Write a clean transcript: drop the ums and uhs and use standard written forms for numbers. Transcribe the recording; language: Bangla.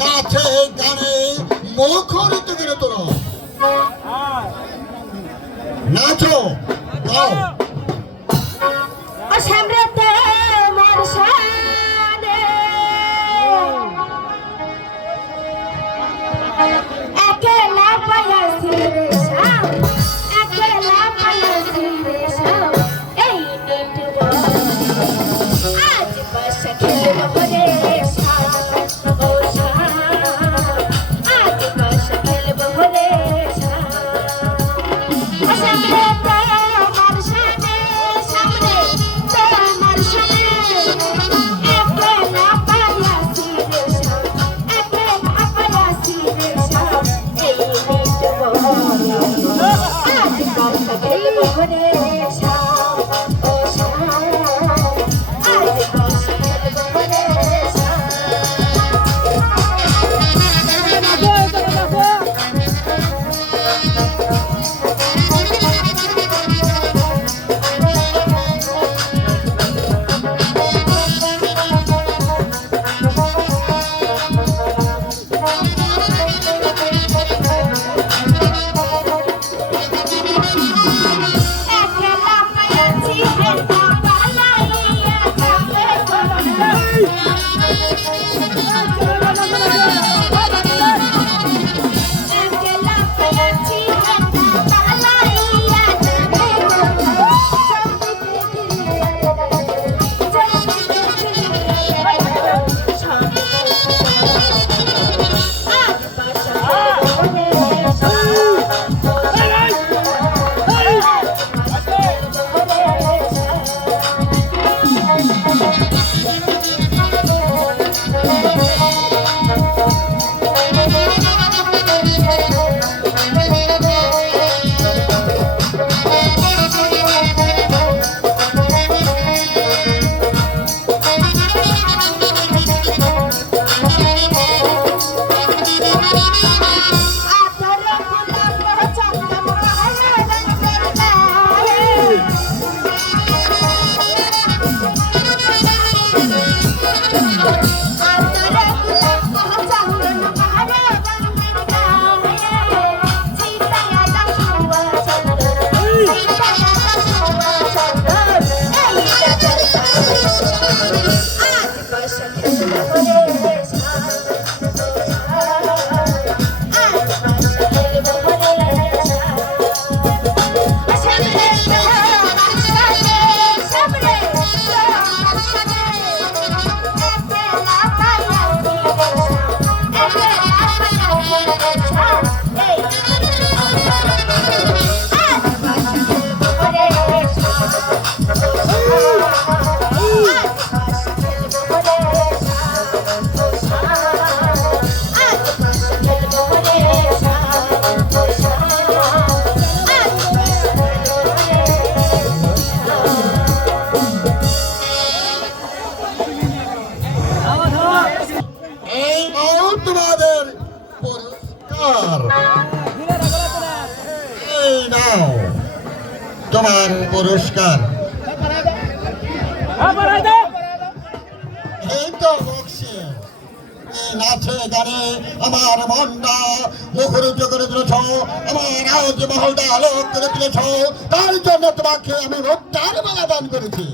নাচে গানে মুখরিত করে তোলো। নাচো গাও। সামরাতে মোর সাদে একলা পায়াসি রে শাম, একলা পায়াসি রে শাম, এই নেটবো আজ বস খেলবো রে শাম, ও শাম আজ বস খেলবো রে শাম। সামরাতে মোর সাদে সামনে তোমার সামনে একলা পায়াসি রে শাম, একলা পায়াসি রে শাম, এই নেটবো আজ বস খেলবো রে শাম, ও শাম আজ বস খেলবো রে শাম। একলা পায়াসি হেতা পালাইয়া যাবে একলা পায়াসি হেতা পালাইয়া যাবে আজ বাসা এই নাও তোমাদের পুরস্কার। এই নাও তোমার পুরস্কার। এই তো বকশিস। এই নাচে গানে আমার মনটা মুখরিত করে তুলেছ, আমার আজ মহলটা আলোক করে তুলেছ, তার জন্য তোমাকে আমি মুক্তার মালা দান করেছি।